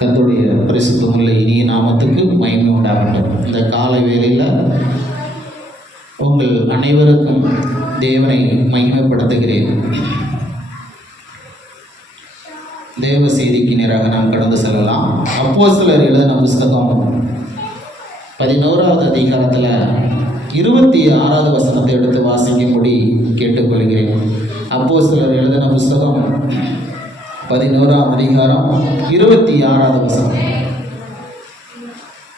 கர்த்தருடைய பரிசுத்தமுள்ள இனிய நாமத்துக்கு மகிமை உண்டாகட்டும். இந்த காலை வேளையில் உங்கள் அனைவருக்கும் தேவனை மகிமைப்படுத்துகிறேன். தேவ செய்திக்கு நேராக நாம் கடந்து செல்லலாம். அப்போஸ்தலர் எழுதின புஸ்தகம் 11வது அதிகாரத்தில் 26வது வசனத்தை எடுத்து வாசிக்கும்படி கேட்டுக்கொள்கிறேன். அப்போஸ்தலர் எழுதின புஸ்தகம் 11ஆம் அதிகாரம் 26வது வசனம்.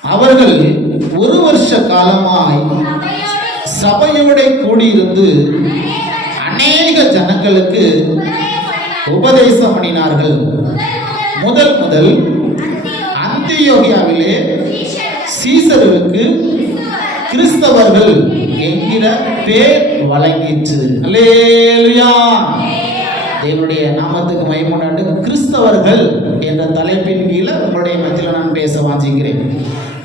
அவர்கள் ஒரு வருஷ காலமாய் சபையோட கூடியிருந்து அநேக ஜனங்களுக்கு உபதேசம் பண்ணினார்கள். முதல் அந்தியோகியாவிலே சீசருக்கு கிறிஸ்தவர்கள் என்கிற பேர் வழங்கிற்று. அல்லேலூயா. தேவனுடைய நாமத்துக்கு மகிமையுண்டாகட்டும். கிறிஸ்தவர்கள் என்ற தலைப்பின் கீழே உங்களுடைய மத்தியில் நான் பேச வாஞ்சிக்கிறேன்.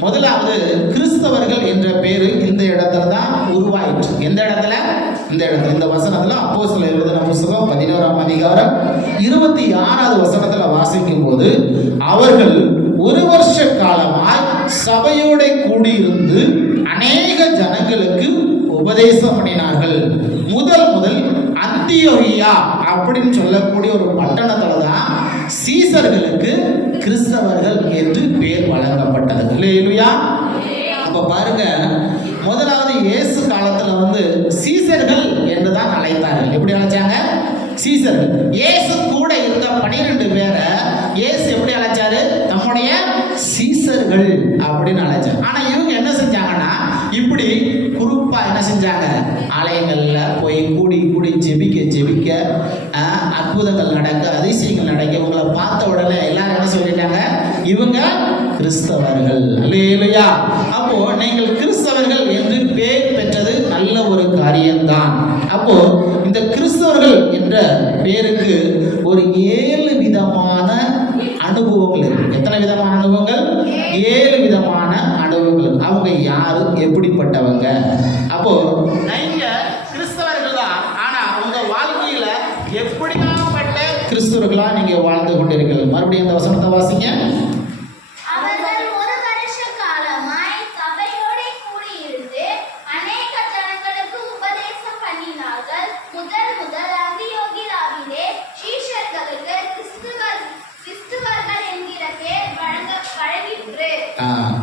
முதலாவது, கிறிஸ்தவர்கள் என்ற பேரு இந்த இடத்துல தான் உருவாயிற்று. எந்த இடத்துல? இந்த வசனத்துல அப்போஸ்தலர் எழுதின புஸ்தகம் 11ஆம் அதிகாரம் 26வது வசனத்துல வாசிக்கும் போது, அவர்கள் ஒரு வருஷ காலமாய் சபையோட கூடியிருந்து அநேக ஜனங்களுக்கு உபதேசம் பண்ணினார்கள். முதல் அந்தியோகியா அப்படின்னு சொல்லக்கூடிய ஒரு பட்டணத்துல தான் சீசர்களுக்கு கிறிஸ்தவர்கள் என்று பேர் வழங்கப்பட்டது. அல்லேலூயா. அப்ப பாருங்க, முதலாவது இயேசு காலத்துல சீசர்கள் என்றுதான் அழைத்தார்கள். எப்படி அழைச்சாங்க? சீசர்கள். இயேசு கூட இருந்த 12 பேரை இயேசு எப்படி அழைச்சாரு? நம்முடைய சீசர்கள் அப்படின்னு அழைச்சார். ஆனா இவங்க என்ன செஞ்சாங்கன்னா, இப்படி குரூப்பா என்ன செஞ்சாங்க? ஆலயங்கள்ல போய் கூடி ஜெபிக்க அற்புதங்கள் நடக்க, அதிசயங்கள் நடக்க, இவங்களை பார்த்த உடனே எல்லாரும் என்ன சொல்லிட்டாங்க? இவங்க கிறிஸ்தவர்கள். அல்லேலூயா. அப்போ நீங்கள் கிறிஸ்தவர்கள் என்று பேர் பெற்றது நல்ல ஒரு காரியம்தான். அப்போ இந்த கிறிஸ்தவர்கள் என்ற பேருக்கு ஒரு 7 விதமான அனுபவங்கள் இருக்கு. எத்தனை விதமான அனுபவங்கள்? 7 விதமான அனுபவங்கள். அவங்க யாரு, எப்படிப்பட்டவங்க? அப்போ நீங்க கிறிஸ்தவர்கள் தான், ஆனா உங்க வாழ்க்கையில எப்படிப்பட்ட கிறிஸ்தவர்களா நீங்க வாழ்ந்து கொண்டிருக்கீங்க? மறுபடியும் இந்த வசனத்தை வாசிங்க.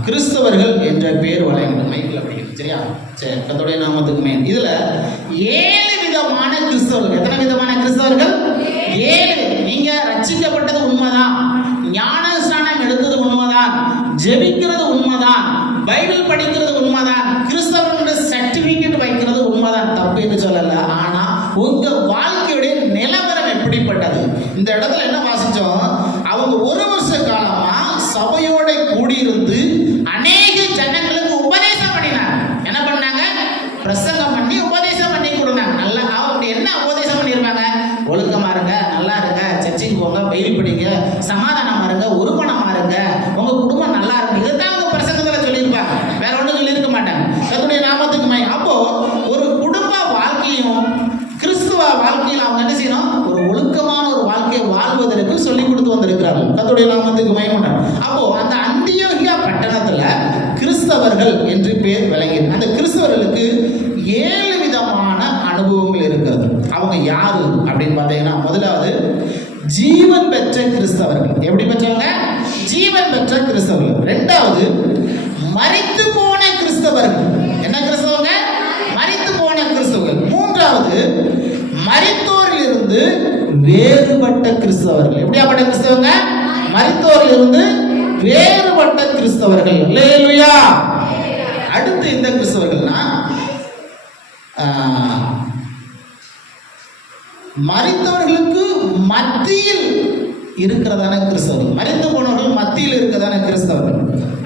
கிறிஸ்தவர்கள் என்ற பேர் வழங்கணும். மைக்கில் அப்படிங்கிறது சரியா? சரி, கர்த்தருடைய நாமத்துக்கு மேல். இதுல 7 விதமான கிறிஸ்தவர்கள். எத்தனை விதமான கிறிஸ்தவர்கள்? 7. நீங்க ரட்சிக்கப்பட்டது உண்மைதான், ஞானஸ்நானம் எடுத்தது உண்மைதான், ஜெபிக்கிறது உண்மைதான், பைபிள் படிக்கிறது உண்மைதான், கிறிஸ்தவர்களுடைய சர்டிபிகேட் வைக்கிறது உண்மைதான், தப்பு என்று சொல்லல. ஆனா உங்க வாழ்க்கையுடைய நிலவரம் எப்படிப்பட்டது? இந்த இடத்துல என்ன வாசிச்சோம்? அவங்க ஒரு வருஷ காலமா சபையோட கூடியிருந்து அநேக ஜனங்களுக்கு உபதேசம் பண்ணினாங்க. என்ன பண்ணாங்க? பிரசங்கம் பண்ணி உபதேசம் பண்ணி கொடுத்தாங்க. நல்லா அப்படி என்ன உபதேசம் பண்ணிருப்பாங்க? ஒழுக்கமா இருங்க, நல்லா இருங்க, சர்ச்சைக்கு போங்க, பைபிள் படிங்க, சமாதானமா இருங்க, ஒருமனமா இருங்க, உங்க குடும்பம் நல்லா இருக்கு. இதுதான் அவங்க பிரசங்கத்துல சொல்லியிருப்பாங்க. வேற ஒன்றும் சொல்லியிருக்க மாட்டாங்க. கர்த்தருடைய நாமத்துக்கு மகிமை. அப்போ ஒரு குடும்ப வாழ்க்கையும் கிறிஸ்துவ வாழ்க்கையில் அவங்க என்ன செய்யணும்? ஒரு ஒழுக்கமான ஒரு வாழ்க்கையை வாழ்வதற்கு சொல்லி கொடுத்து வந்திருக்கிறார்கள். கர்த்தருடைய நாமத்துக்கு மகிமை. அப்போ அந்த அந்தியோகியா பட்டணத்துல கிறிஸ்தவர்கள் என்று பேர் விளங்கியது. அந்த கிறிஸ்தவர்களுக்கு 7 விதமான அனுபவங்கள் இருக்கிறது. அவங்க யாரு அப்படின்னு பார்த்தீங்கன்னா, முதலாவது ஜீவன் பெற்ற கிறிஸ்தவர்கள். எப்படி பெற்றவங்க? ஜீவன் பெற்ற கிறிஸ்தவர்கள். 2வது மரித்து போன கிறிஸ்தவர்கள். என்ன கிறிஸ்தவங்க? மரித்து போன கிறிஸ்தவர்கள். 3வது மரித்தோரில் இருந்து வேறுபட்ட கிறிஸ்தவர்கள். எப்படியாப்பட்ட கிறிஸ்தவங்க? மரித்தோரில் இருந்து வேறுபட்ட கிறிஸ்தவர்கள். அல்லேலூயா. அடுத்து இந்த கிறிஸ்தவர்கள்னா மரித்தவர்களுக்கு மத்தியில் இருக்கிறதான கிறிஸ்தவர்கள். மரித்து போனவர்கள் மத்தியில் இருக்கிறதான கிறிஸ்தவர்கள்.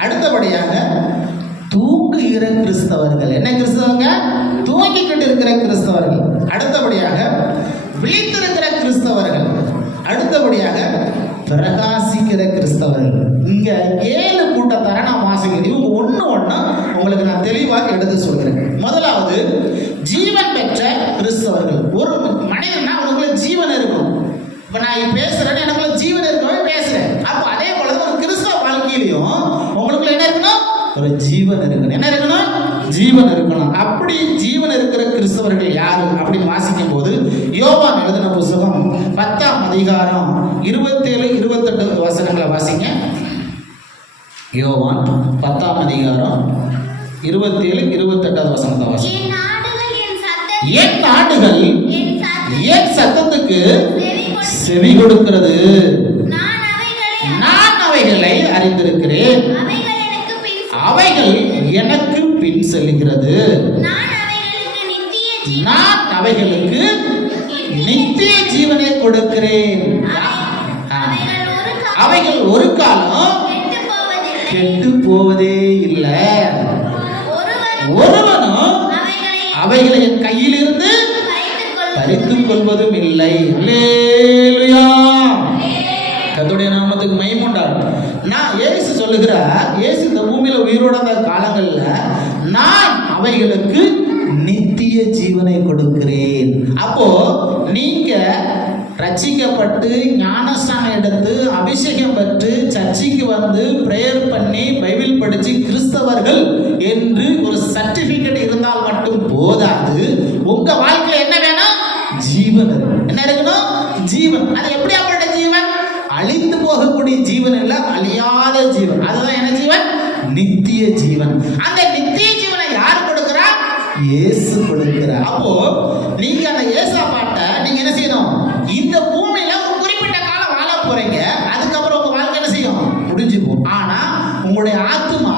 அடுத்தபடியாக தூங்குகிற கிறிஸ்தவர்கள். என்ன கிறிஸ்தவங்க? தூங்கிக்கிட்டு இருக்கிற கிறிஸ்தவர்கள். அடுத்தபடியாக விழித்திருக்கிற கிறிஸ்தவர்கள். அடுத்தபடியாக பிரகாசிக்கிற கிறிஸ்தவர்கள். இங்க 7 கூட்டத்தார நான் வாசிக்கிறேன். இவங்க ஒண்ணு உங்களுக்கு நான் தெளிவாக எடுத்து சொல்கிறேன். முதலாவது ஜீவன் பெற்ற கிறிஸ்தவர்கள். ஒரு மனிதனா உனக்குள்ள ஜீவன் இருக்கும். இப்ப நான் பேசுறேன், எனக்குள்ள ஜீவன் இருக்கவே பேசுறேன். அப்ப அதே போல ஒரு கிறிஸ்தவ ஜீவன் இருக்கணும். என்ன இருக்கணும்? ஜீவன் இருக்கணும். அப்படி ஜீவன் இருக்கிற கிறிஸ்தவர்கள் யாரு அப்படின்னு வாசிக்கும் போது யோவான் எழுதின புத்தகம் 10ஆம் அதிகாரம் 27, 28 வசனங்களை வாசிங்க. யோவான் 10ஆம் அதிகாரம் 27, 28 வசனத்தை வாசிங்க. என் ஆடுகள் என் சத்தத்துக்கு செவி கொடுக்கிறது, நான் அவைகளை அறிந்திருக்கிறேன், அவைகள் எனக்கு பின் செல்கிறது, நான் அவைகளுக்கு நித்திய ஜீவனை கொடுக்கிறேன், அவைகள் ஒரு காலம் கெட்டு போவதே இல்லை, ஒருவனும் அவைகளை என் கையிலிருந்து பறித்துக் கொள்வதும் இல்லை. அல்லேலூயா. கர்த்தருடைய நாமத்துக்கு மகிமை உண்டாகட்டும். நான் இயேசு சொல்லுகிறார், இயேசு இந்த பூமியில உயிரோட காலங்கள்ல நான் அவைகளுக்கு நித்திய ஜீவனை கொடுக்கிறேன். அப்போ நீங்க ரட்சிக்கப்பட்டு ஞானஸ்நானம் எடுத்து அபிஷேகம் பெற்று சர்ச்சைக்கு வந்து பிரேயர் பண்ணி பைபிள் படிச்சு கிறிஸ்தவர்கள் என்று ஒரு சர்டிபிகேட் இருந்தால் மட்டும் போதாது. உங்க வாழ்க்கையில என்ன வேணும்? ஜீவன். என்ன இருக்கணும்? ஜீவன். அது எப்படியாப்பட்ட ஜீவன்? அழிந்து போகக்கூடிய ஜீவன் இல்ல, அழியாத ஜீவன். அதுதான் என்ன ஜீவன்? நித்திய ஜீவன். அந்த நித்திய ஜீவனை யார் கொடுக்கிறா? இயேசு கொடுக்கிறார். அப்போ நீங்க அந்த இயேசுபாட்ட நீங்க என்ன செய்யணும்? இந்த பூமியில ஒரு குறிப்பிட்ட காலம் வாழ போறீங்க. அதுக்கப்புறம் உங்க வாழ்க்கை என்ன செய்யும்? முடிஞ்சு போகும். ஆனா உங்களுடைய ஆத்மா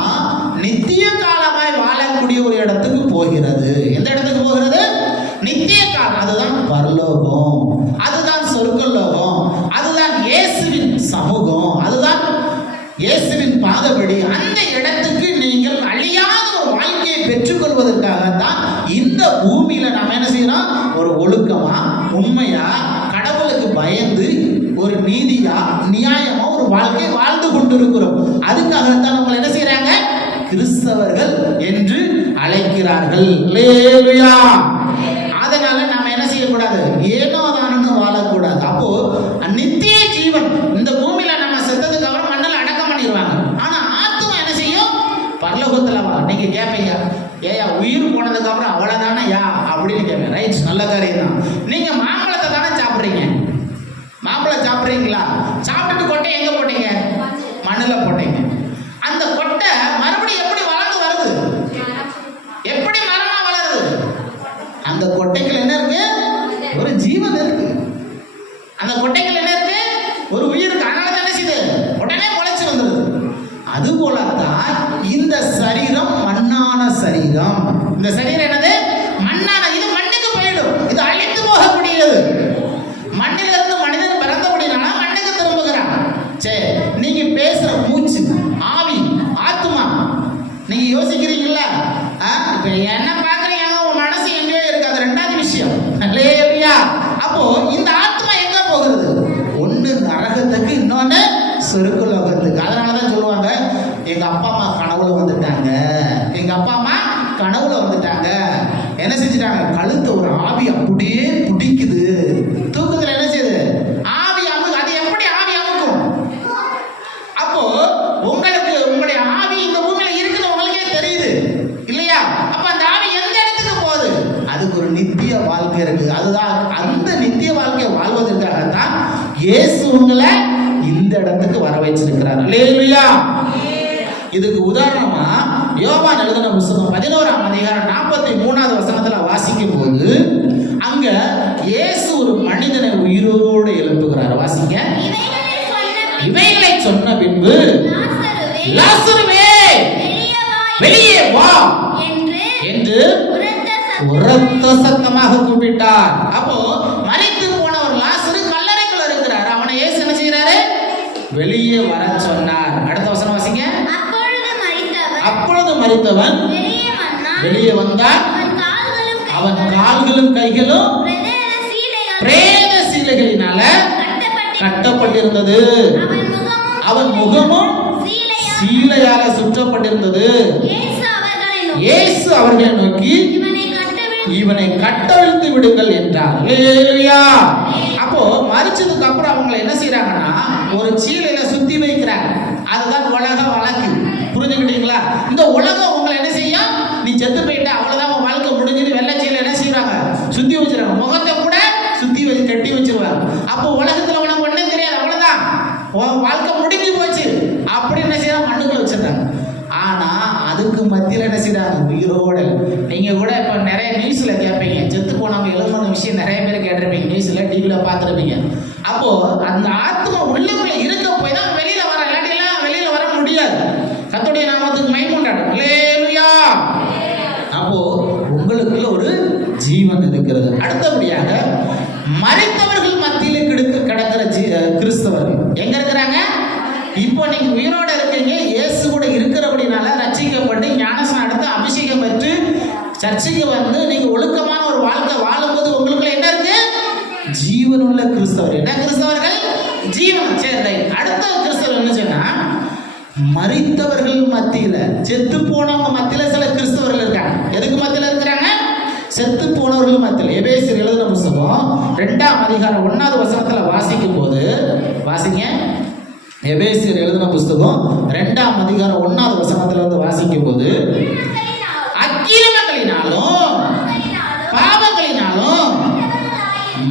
நித்திய காலமாய் வாழக்கூடிய ஒரு இடத்துக்கு போகிறது. எந்த இடத்துக்கு போகிறது? நித்திய காலம். அதுதான் பரலோகம், அதுதான் சொர்க்கலோகம், அதுதான் இயேசுவின் சமூகம், அதுதான் இயேசுவின் பாதபடி. அந்த இடத்துக்கு நீங்கள் அழியாத ஒரு வாழ்க்கையை பெற்றுக்கொள்வதற்காகத்தான் இந்த பூமியில நாம என்ன செய்யறோம்? ஒரு ஒழுக்கமா, உண்மையா, கடவுளுக்கு பயந்து ஒரு நீதியா, நியாயமா ஒரு வாழ்க்கையை வாழ்ந்து கொண்டிருக்கிறோம். அதுக்காகத்தான் உங்களை என்ன செய்யறாங்க? கிறிஸ்தவர்கள் என்று அழைக்கிறார்கள். அல்லேலூயா. அதனால நாம என்ன செய்யக்கூடாது? ஏனோ தானு வாழக்கூடாது. அப்போ நித்திய ஜீவன் இந்த பூமியில நம்ம செத்ததுக்கு அப்புறம் மண்ணில் அடக்கம் பண்ணிடுவாங்க. ஆனா ஆத்மா என்ன செய்யும்? பரலோகத்துல வா. நீங்க கேட்பீங்க, ஏயா உயிர் போனதுக்கு அப்புறம் அவ்வளவுதானே யா அப்படின்னு கேட்பேன். ரைட், நல்ல காரியம் தான். நீங்க மாம்பழத்தை தானே சாப்பிட்றீங்க. மாம்பழம் சாப்பிட்றீங்களா? சாப்பிட்டுட்டு கொட்டை எங்க போட்டீங்க? மண்ணில் போட்டீங்க. அந்த கொட்டை மறுபடியும் எப்படி வளர்ந்து வருது? எப்படி மரமா வளருது? அந்த கொட்டைகள் என்ன இருக்கு? ஒரு ஜீவன் இருக்கு. அந்த கொட்டைகள் என்ன இருக்கு? ஒரு உயிர் இருக்கு. அதனால தான் என்ன செய்யுது? உடனே முளைச்சு வந்துருது. அது போலத்தான் இந்த சரீரம் மண்ணான சரீரம். இந்த சரீரம் என்னது? மண்ணான. இது மண்ணுக்கு போயிடும். இது அழிந்து போகக்கூடியது. மண்ணிலிருந்து மனிதன் பிறந்தபடினால மண்ணுக்கு திரும்புகிறான். சரி, நீங்க பேசுற மூச்சு, ஆவி, ஆத்மா, நீங்க யோசிக்கிறீங்களா? இப்ப என்ன பாக்குறீங்க? உங்க மனசு எங்கேயோ இருக்கு. அது ரெண்டாவது விஷயம். அல்லேலூயா. அப்போ இந்த ஆத்மா எங்க போகிறது? ஒண்ணு நரகத்துக்கு, இன்னொன்னு சொர்க்கலோகத்துக்கு. அதனாலதான் சொல்லுவாங்க, எங்க அப்பா அம்மா கனவுல வந்துட்டாங்க, எங்க அப்பா அம்மா கனவுல வந்துட்டாங்க. என்ன செஞ்சுட்டாங்க? கழுத்தை ஒரு ஆவி அப்படியே பிடிக்குது. தூக்கத்துல என்ன செய்யுது? ஆவி அமுக்கு. அது எப்படி ஆவி அமுக்கும்? அப்போ உங்களுக்கு உங்களுடைய ஆவி இந்த பூமியில இருக்குன்னு உங்களுக்கே தெரியுது இல்லையா? அப்ப அந்த ஆவி எந்த இடத்துக்கு போகுது? அதுக்கு ஒரு நித்திய வாழ்க்கை இருக்கு. அதுதான் அந்த நித்திய வாழ்க்கையை வாழ்வதற்காகத்தான் இயேசு உங்களை இந்த இடத்துக்கு வர வச்சிருக்கிறார். அல்லேலூயா. இதுக்கு உதாரணமா யோவான் எழுதின புத்தகம் 11ஆம் அதிகாரம் 43வது வசனத்துல வாசிக்கும் போது அங்க இயேசு ஒரு மனிதனை உயிரோடு எழுப்புகிறார். வாசிங்க. இவைகளை சொன்ன பின்பு லாசருவே வெளியே வா என்று உரத்த சத்தமாக கூப்பிட்டார். அப்போ மரித்து போன ஒரு லாசரு கல்லறைக்குள்ள இருக்கிறார். அவனை இயேசு என்ன செய்யறாரு? வெளியே வர சொன்னார். அடுத்த வசனம் வாசிங்க. அப்பொழுது மரித்தவன் வெளியே வந்தார். அவன் கால்களும் கைகளும் பிரேத சீலைகளினால கட்டப்பட்டிருந்தது. அவன் முகமும் சீலையால சுற்றப்பட்டிருந்தது. இயேசு அவர்களை நோக்கி இவனை கட்டவிழ்த்து விடுங்கள் என்றார். அல்லேலூயா. அப்போ மரிச்சதுக்கு அப்புறம் அவங்களை என்ன செய்யறாங்கன்னா ஒரு சீலையில சுத்தி வைக்கிறாங்க. அதுதான் உலக வழக்கு. புரிஞ்சுக்கிட்டீங்களா? இந்த உலகம் உங்களை என்ன செய்யும்? நீ செத்து போயிட்ட அவ்வளவுதான் உன் வாழ்க்கை முடிஞ்சுன்னு வெள்ளச்சீல என்ன செய்வாங்க? சுத்தி வச்சிருவாங்க. முகத்தை கூட சுத்தி வச்சு கட்டி வச்சிருவாங்க. அப்போ உலகத்துல உனக்கு ஒண்ணும் தெரியாது, அவ்வளவுதான் உன் வாழ்க்கை முடிஞ்சு போச்சு அப்படி என்ன செய்யறாங்க? மண்ணுக்குள்ள வச்சிருக்காங்க. ஆனா அதுக்கு மத்தியில என்ன செய்யறாங்க? உயிரோட. நீங்க கூட இப்ப நிறைய நியூஸ்ல கேட்பீங்க, செத்து போனவங்க எழுதுன விஷயம் நிறைய பேர் கேட்டிருப்பீங்க, நியூஸ்ல டிவில பார்த்துருப்பீங்க. அப்போ அந்த ஆத்மா உள்ளுக்குள்ள இருக்க போய் தான் வெளியில வர, இல்லாட்டிலாம் வெளியில வர முடியாது. கர்த்தருடைய நாமத்துக்கு மகிமை உண்டாகட்டும். அல்லேலூயா. அப்போ உங்களுக்குள்ள ஒரு ஜீவன் இருக்கிறது. அடுத்தபடியாக மரித்தவர்கள் மத்தியில கிடக்கிற கிறிஸ்தவர்கள் எங்க இருக்கிறாங்க? இப்போ நீங்க உயிரோட இருக்கீங்க, இயேசு கூட இருக்கிறபடினால ரட்சிக்கப்பட்டு ஞானஸ்நானம் எடுத்து அபிஷேகம் பெற்று சர்ச்சைக்கு வந்து நீங்க ஒழுக்கமான ஒரு வாழ்க்கை வாழும்போது உங்களுக்குள்ள என்ன இருக்கு? ஜீவனுள்ள கிறிஸ்தவர். என்ன கிறிஸ்தவர்கள்? ஜீவன். சரி, அடுத்த கிறிஸ்தவர் என்ன சொன்னா, மரித்தவர்கள் மத்தியில, செத்து போனவங்க மத்தியில சில கிறிஸ்தவர்கள் இருக்காங்க. எதுக்கு மத்தியில இருக்கிறாங்க? செத்து போனவர்கள் மத்தியில். எபேசியர் எழுதின புத்தகம் 2ஆம் அதிகாரம் 1வது வசனத்துல வாசிக்கும் போது, வாசிங்க. எபேசியர் எழுதின புத்தகம் 2ஆம் அதிகாரம் 1வது வசனத்துல வந்து வாசிக்கும் போது, அக்கிரமங்களினாலும் பாவங்களினாலும்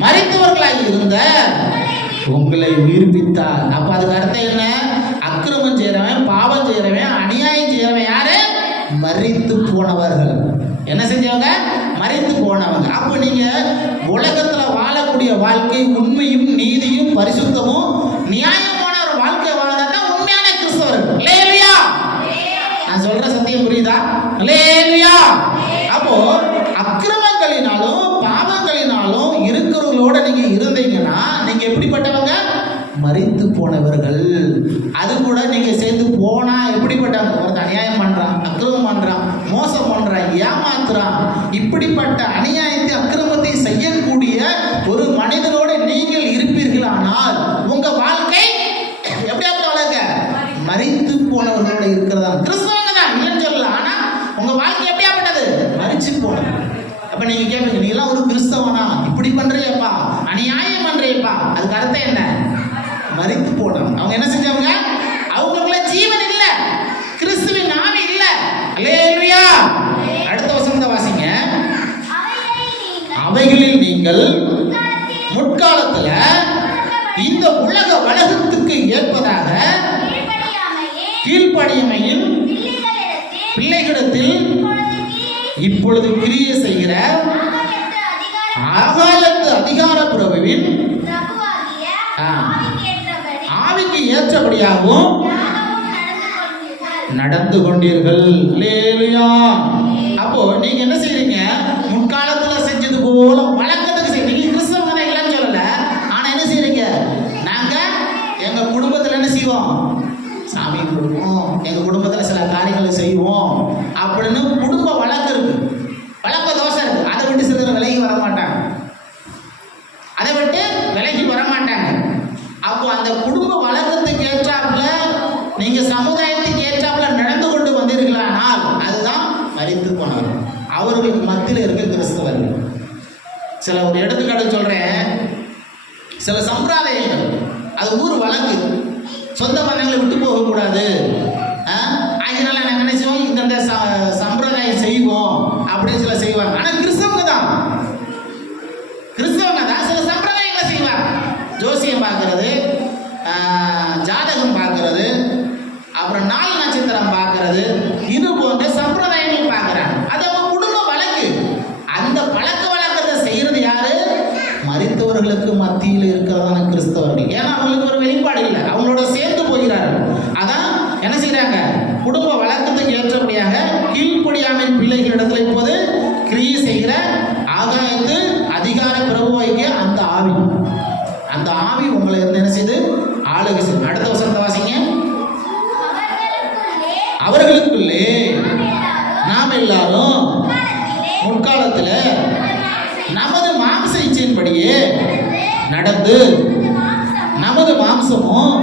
மரித்தவர்களாக இருந்த உங்களை உயிர்ப்பித்தார். அப்ப அதுக்கு அர்த்தம் என்ன? அக்கிரமம் செய்யறவன், பாவம் செய்யறவன், அநியாயம் செய்யறவன் யாரு? மரித்து போனவர்கள். என்ன செஞ்சவங்க? மரித்து போனவங்க. அப்போ நீங்க உலகத்துல வாழக்கூடிய வாழ்க்கை உண்மையும் நீதியும் பரிசுத்தமும் நியாயமான ஒரு வாழ்க்கை வாழ்ந்தா உண்மையான கிறிஸ்தவர்கள். அல்லேலூயா. நான் சொல்ற சத்தியம் புரியுதா? அல்லேலூயா. அப்போ அக்கிரமங்களினாலும் பாவங்களினாலும் இருக்கிறவங்களோட நீங்க இருந்தீங்கன்னா நீங்க எப்படிப்பட்டவங்க? மரித்து போனவர்கள். அது கூட நீங்க சேர்ந்து போனா எப்படிப்பட்டவங்க? ஒரு அநியாயம் பண்றான், அக்கிரமம் பண்றான், மோசம் பண்றான், ஏமாத்துறான், இப்படிப்பட்ட அநியாயத்தை அக்கிரமத்தை செய்யக்கூடிய ஒரு மனிதனோட நீங்கள் இருப்பீர்களானால் உங்க வாழ்க்கை எப்படியாவது வாழ்க்கை மரித்து போனவர்களோட இருக்கிறதா? கிறிஸ்தவங்க தான் இல்லைன்னு சொல்லல, ஆனா உங்க வாழ்க்கை எப்படியாப்பட்டது? மரிச்சு போனது. அப்ப நீங்க கேட்பீங்க, நீ எல்லாம் ஒரு கிறிஸ்தவனா, இப்படி பண்றியப்பா, அநியாயம் பண்றியப்பா, அதுக்கு அர்த்தம் என்ன? மரித்து போனவங்க. அவங்க என்ன செஞ்சவங்க? அவங்களுக்குள்ள ஜீவன் இல்ல, கிறிஸ்துவின் ஆவி இல்ல. அல்லேலூயா. அடுத்த வசனத்தை வாசிங்க. அவைகளில் நீங்கள் முற்காலத்துல இந்த உலக வழக்கத்துக்கு ஏற்பதாக கீழ்ப்படியாமையின் பிள்ளைகளிடத்தில் இப்பொழுது கிரியை செய்கிற ஆகாயத்து அதிகார பிரபுவின் ஆவிக்கு ஏற்றபடியாகவும் நடந்து கொண்டீர்கள். அல்லேலூயா. அப்போ நீங்க என்ன செய்றீங்க? முற்காலத்துல செஞ்சது போல வழக்கத்துக்கு செய்றீங்க. கிறிஸ்தவங்க இல்லைன்னு சொல்லல, ஆனா என்ன செய்றீங்க? நாங்க எங்க குடும்பத்துல என்ன செய்வோம்? சாமி குடும்பம், எங்க குடும்பத்துல சில காரியங்களை செய்வோம் அப்படின்னு குடும்ப வழக்கு இருக்கு, வழக்க தோஷம் இருக்கு. அதை விட்டு சிலர் விலகி வர மாட்டாங்க, அதை விட்டு விலகி வர மாட்டாங்க. அப்போ அந்த குடும்ப வழக்கத்துக்கு ஏற்றாப்புல நீங்க சமுதாயத்துக்கு ஏற்றாப்புல நடந்து கொண்டு வந்தீர்களானால் அதுதான் மரித்து போனவர்கள். அவர்களுக்கு மத்தியில் இருக்க கிறிஸ்தவர்கள். சில ஒரு எடுத்துக்காட்டு சொல்றேன். சில சம்பிரதாயங்கள், அது ஊர் வழக்கு, சொந்த பந்தங்களை விட்டு போகக்கூடாது, அதனால நாங்கள் என்ன செய்வோம்? இந்த சம்பிரதாயம் செய்வோம் அப்படின்னு சில செய்வாங்க. ஆனா கிறிஸ்தவங்க தான் சில சம்பிரதாயங்களை செய்வாங்க. ஜோசியம் பார்க்கறது, ஜாதகம் பார்க்கறது, அப்புறம் நாள் நட்சத்திரம் பார்க்கறது, இது போன்ற சம்பிரதாயங்கள் பார்க்கறாங்க. அது அவங்க குடும்ப வழக்கு. அந்த பழக்க வழக்கத்தை செய்யறது யாரு? மரித்தவர்களுக்கு மத்தியில் இருக்கிறதான கிறிஸ்தவர்கள். ஏன்னா அவங்களுக்கு ஒரு வெளிப்பாடு இல்லை, அவங்களோட சேர்ந்து போகிறார்கள். அதான் என்ன செய்யறாங்க? குடும்ப வழக்கத்துக்கு ஏற்றபடியாக கீழ்ப்படியாமையின் பிள்ளைகளிடத்துல இப்போது கிரியை செய்கிற ஆகாயத்து அதிகார பிரபுவாகிய அந்த ஆவி, அந்த ஆவி உங்களை என்ன செய்து ஆளுகை செய்யும். அடுத்த வசனத்தை வாசிங்க. அவர்களுக்குள்ளே நாம் எல்லாரும் முற்காலத்துல நமது மாம்ச இச்சையின்படியே நடந்து நமது மாம்சமும்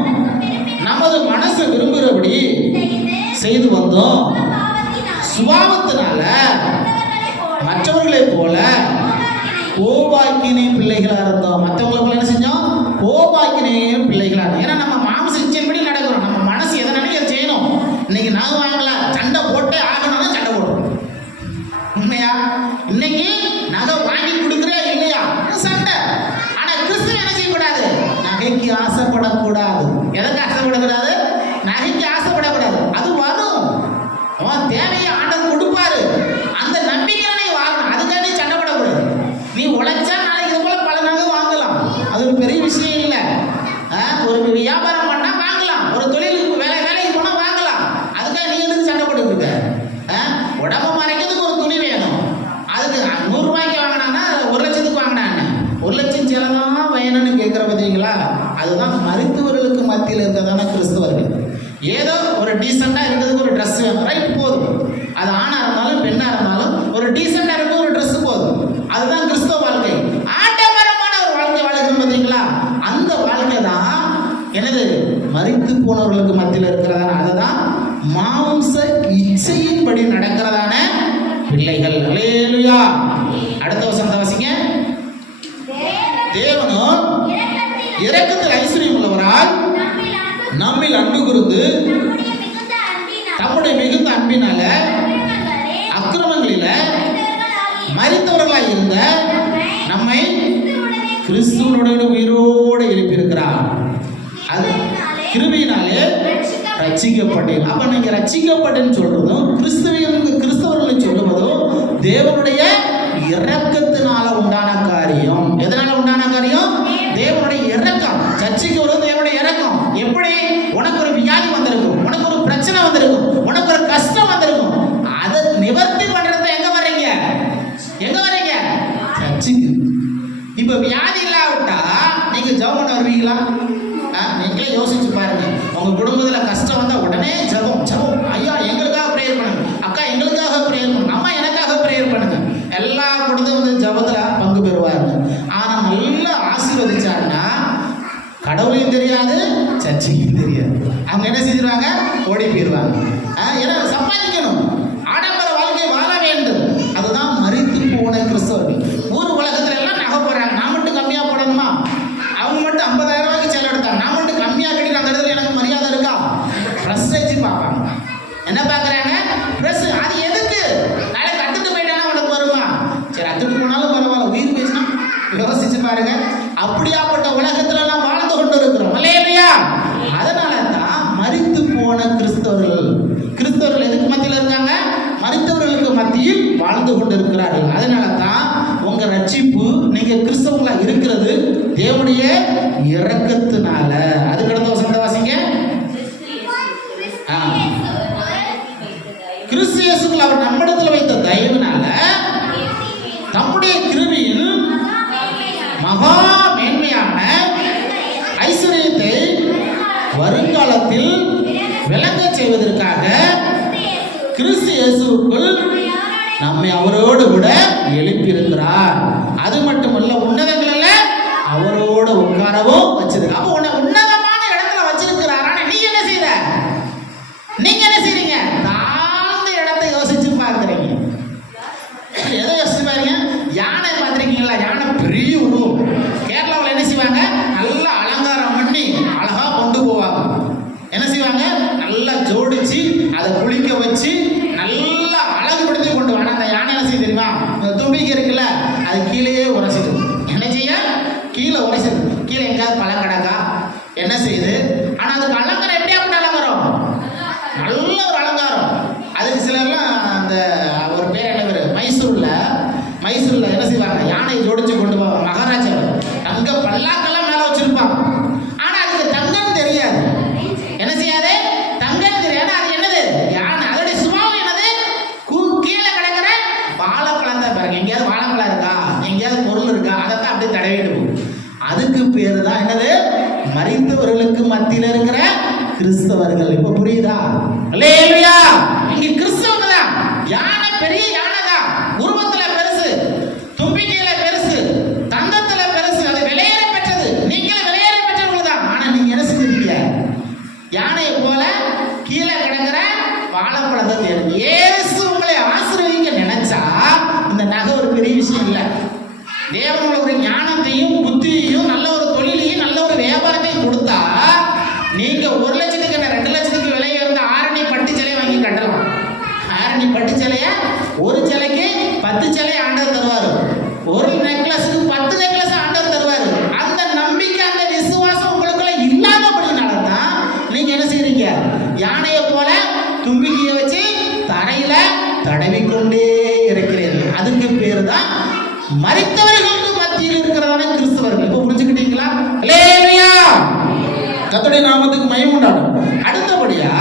நமது மனசு விரும்புகிறபடி செய்து வந்தோம். சுபாவத்தினால மற்றவர்களை போல கோபாக்கினை பிள்ளைகளா இருந்தோம். மற்றவங்களை போல என்ன செஞ்சோம்? கோபாக்கினையும் பிள்ளைகளா இருந்தோம். ஏன்னா நம்ம மாம்ச இச்சையின்படி நடக்கிறோம். நம்ம மனசு எதை நினைக்க செய்யணும். இன்னைக்கு நான் வாங்கல சண்டை போட்டு அவன் தேவையை ஆண்டவர் கொடுப்பாரு. அந்த நம்பிக்கையில நீ வாழணும். அதுக்காக நீ சண்டை போடக்கூடாது. நீ உழைச்சா நாளைக்கு இது போல பல நகை வாங்கலாம். அது ஒரு பெரிய விஷயம் இல்லை. ஒரு வியாபாரம் பண்ணா வாங்கலாம், ஒரு தொழிலுக்கு வேலைக்கு போனா வாங்கலாம். அதுக்காக நீ எதுக்கு சண்டை போட்டு இருக்க? உடம்பு மறைக்கிறதுக்கு ஒரு துணி வேணும். அதுக்கு 100 ரூபாய்க்கு வாங்கினான்னா 1 லட்சத்துக்கு வாங்கினான்னு 1 லட்சம் செலதான் வேணும்னு கேட்குற பார்த்தீங்களா? அதுதான் மருத்துவர்களுக்கு மத்தியில் இருக்கிறதான கிறிஸ்தவர்கள். ஏதோ ஒரு டீசெண்டாக இருக்கிறதுக்கு ஒரு ட்ரெஸ் வேணும், ரைட், போதும். அது ஆணாக இருந்தாலும் பெண்ணாக இருந்தாலும் ஒரு டீசெண்டாக இருக்க ஒரு ட்ரெஸ் போதும். அதுதான் கிறிஸ்தவ வாழ்க்கை. ஆடம்பரமான ஒரு வாழ்க்கை வாழ்க்கை பார்த்தீங்களா? அந்த வாழ்க்கை தான் எனது மரித்து போனவர்களுக்கு மத்தியில் இருக்கிறதான, அதுதான் மாம்ச இச்சையின்படி நடக்கிறதான பிள்ளைகள். அல்லேலூயா. அடுத்த வசனத்தை வாசிங்க. தேவனும் இரக்கத்தில் ஐஸ்வர்யம் உள்ளவரால் நம்மில் அன்பு கூர்ந்து தம்முடைய மிகுந்த அன்பினால அக்கிரமங்களில மரித்தவர்களாய் இருந்த நம்மை கிறிஸ்துவனுடைய உயிரோடு எழுப்பியிருக்கிறார். அது கிருபையினாலே ரட்சிக்கப்பட்டேன். அப்ப நீங்க ரட்சிக்கப்பட்டேன்னு சொல்றதும் கிறிஸ்தவர்களை சொல்லுவதும் தேவனுடைய இரக்கத்தினால உண்டான காரியம். எதனால உண்டான காரியம்? தேவனுடைய இரக்கம். சர்ச்சைக்கு வருவது தேவனுடைய இரக்கம். எப்படி? உனக்கு ஒரு வியாதி வந்திருக்கும், உனக்கு ஒரு பிரச்சனை வந்திருக்கும், உனக்கு ஒரு கஷ்டம் வந்திருக்கும். அதை நிவர்த்தி பண்றது எங்க வர்றீங்க? எங்க வர்றீங்க? சர்ச்சைக்கு. இப்ப வியாதி இல்லாவிட்டா நீங்க ஜெபம் பண்ண வருவீங்களா? நீங்களே யோசிச்சு பாருங்க. உங்க குடும்பத்துல கஷ்டம் வந்தா உடனே ஜெபம். ஐயா எங்களுக்காக பிரேயர் பண்ணுங்க, அக்கா எங்களுக்காக பிரேயர் பண்ணுங்க, அம்மா எனக்காக பிரேயர் பண்ணுங்க. எல்லா குடும்பம் வந்து ஜெபத்துல பங்கு பெறுவாங்க. ஆனா நல்லா ஆசீர்வதிச்சாங்கன்னா கடவுளையும் தெரியாது, சர்ச்சையும் தெரியாது. அவங்க என்ன செஞ்சிருவாங்க? ஓடி போயிடுவாங்க. ஏன்னா சம்பாதிக்கணும், ஆடம்பர வாழ்க்கை வாழ வேண்டும். அதுதான் மரித்து போன கிறிஸ்தவர்கள். ஊர் உலகத்துல எல்லாம் நகை போறாங்க, நான் மட்டும் கம்மியா போடணுமா? அவங்க மட்டும் 50,000 ரூபாய்க்கு சேலை எடுத்தாங்க, நான் மட்டும் கம்மியா கட்டி அந்த இடத்துல எனக்கு மரியாதை இருக்கா? பிரஸ்டேஜ் பார்ப்பாங்க. என்ன பார்க்குறாங்க? ப்ரெஸ். அது எதுக்கு? நாளைக்கு கட்டுட்டு போயிட்டானா உனக்கு வருமா? சரி, அத்துட்டு போனாலும் பரவாயில்ல, உயிர் பேசினா யோசிச்சு பாருங்க. அப்படியாப்பட்ட உலகத்துல நாம் வாழ்ந்து கொண்டு இருக்கிறோம். அல்லேலூயா. அதனால தான் மரித்து போன கிறிஸ்தவர்கள் எதுக்கு மத்தியில் இருக்காங்க? மரித்தவர்களுக்கு மத்தியில் வாழ்ந்து கொண்டு இருக்கிறார்கள். அதனால தான் உங்க ரட்சிப்பு, நீங்க கிறிஸ்தவங்களா இருக்கிறது தேவனுடைய இரக்கத்தினால. அதுக்கு அடுத்த வசனத்தை வாசிங்க. கிறிஸ்து இயேசுக்குள் அவர் நம்மிடத்தில் வைத்த தயவினால தம்முடைய கிருபையில் மகா மேன்மையான ஐஸ்வர்யத்தை வருங்காலத்தில் விளங்க செய்வதற்காக கிறிஸ்து இயேசுவுக்குள் நம்மை அவரோடு கூட எழுப்பியிருக்கிறார். அது மட்டுமல்ல, உன்னதங்களில் அவரோடு உட்காரவும் வச்சிருக்க. அப்போ உன்னை உன்னதமான இடத்துல வச்சிருக்கிறார். ஆனா நீங்க என்ன செய்யற? நீங்க என்ன செய்றீங்க? தாழ்ந்த இடத்தை யோசிச்சு பார்க்குறீங்க. எதை யோசிச்சு பாருங்க? யானை பார்த்துருக்கீங்களா? யானை பெரிய உருவம். கேரளாவில் என்ன செய்வாங்க? நல்லா அலங்காரம் பண்ணி அழகா கொண்டு போவாங்க. என்ன செய்வாங்க? நல்லா ஜோடிச்சு அதை குளிக்க வச்சு நல்லா அழகுபடுத்தி கொண்டு வாங்க. அந்த யானை என்ன செய்ய தெரியுமா? தும்பிக்கை இருக்குல்ல, அது கீழே உரைச்சிடும். என்ன செய்ய? கீழே உரைச்சிடும். கீழே எங்கேயாவது பழம் கிடக்கா? என்ன செய்யுது? ஆனால் அதுக்கு அலங்காரம் எப்படியாப்பட்ட அலங்காரம்? நல்ல ஒரு அலங்காரம். அதுக்கு சிலர்லாம் அந்த ஒரு பேர் என்ன பேர், மைசூரில் என்ன செய்வாங்க? யானையை ஜோடிச்சு கொண்டு போவாங்க. மகாராஜா தங்க பல்லாக்கெல்லாம் மேலே வச்சிருப்பாங்க. ஆனால் அதுக்கு தங்கம் தெரியாது. என்ன செய்யாது? தங்கம் தெரியாது. அது என்னது? யானை. அதோடைய சுபாவம் என்னது? கீழே கிடக்கிற வாழைப்பழத்தை பாருங்க. எங்கேயாவது வாழைப்பழம் இருக்கா, எங்கேயாவது பொருள் இருக்கா, அதைத்தான் அப்படியே தடவிட்டு போகும். அதுக்கு பேரு தான் என்னது? மரித்தவர்களுக்கு மத்தியில் இருக்கிற கிறிஸ்தவர்கள். இப்ப புரியுதா? அல்லேலூயா. இங்க கிறிஸ்தவங்க தான். யானை பெரிய யானை தான், உருவத்துல பெருசு, தும்பிக்கையில பெருசு, தங்கத்துல பெருசு. அது விலையேற பெற்றது. நீங்களே விலையேற பெற்றவங்க தான். ஆனா நீங்க என்ன செஞ்சிருக்கீங்க? யானையை போல கீழே கிடக்கிற வாழைப்பழத்தை தேர்வு. இயேசு உங்களை ஆசீர்வதிக்க நினைச்சா இந்த நகை ஒரு பெரிய விஷயம் இல்லை. தேவனோட ஒரு ஞானத்தையும் புத்தியையும் நல்ல ஒரு தொழிலையும் நல்ல ஒரு வியாபாரத்தையும் கொடுத்தா நீங்க 1 லட்சத்துக்கு 2 லட்சத்துக்கு விலையை இருந்த ஆரணி பட்டு சிலையை வாங்கி கட்டலாம். ஆரணி பட்டு சிலைய ஒரு சிலைக்கு 10 சிலை ஆண்டவர் தருவாரு. ஒரு நெக்லஸுக்கு 10 நெக்லஸ் ஆண்டவர் தருவாரு. அந்த நம்பிக்கை, அந்த விசுவாசம் உங்களுக்குள்ள இல்லாதபடினால தான் நீங்க என்ன செய்றீங்க? யானையை போல தும்பிக்கையை வச்சு தரையில தடவிக்கொண்டே இருக்கிறீர்கள். அதுக்கு பேரு தான் மரித்தவர்களுக்கு மத்தியில் இருக்கிறதான கிறிஸ்தவர்கள். இப்ப புரிஞ்சுக்கிட்டீங்களா? அல்லேலூயா. கர்த்தருடைய நாமத்துக்கு மகிமை உண்டாகட்டும். அடுத்தபடியா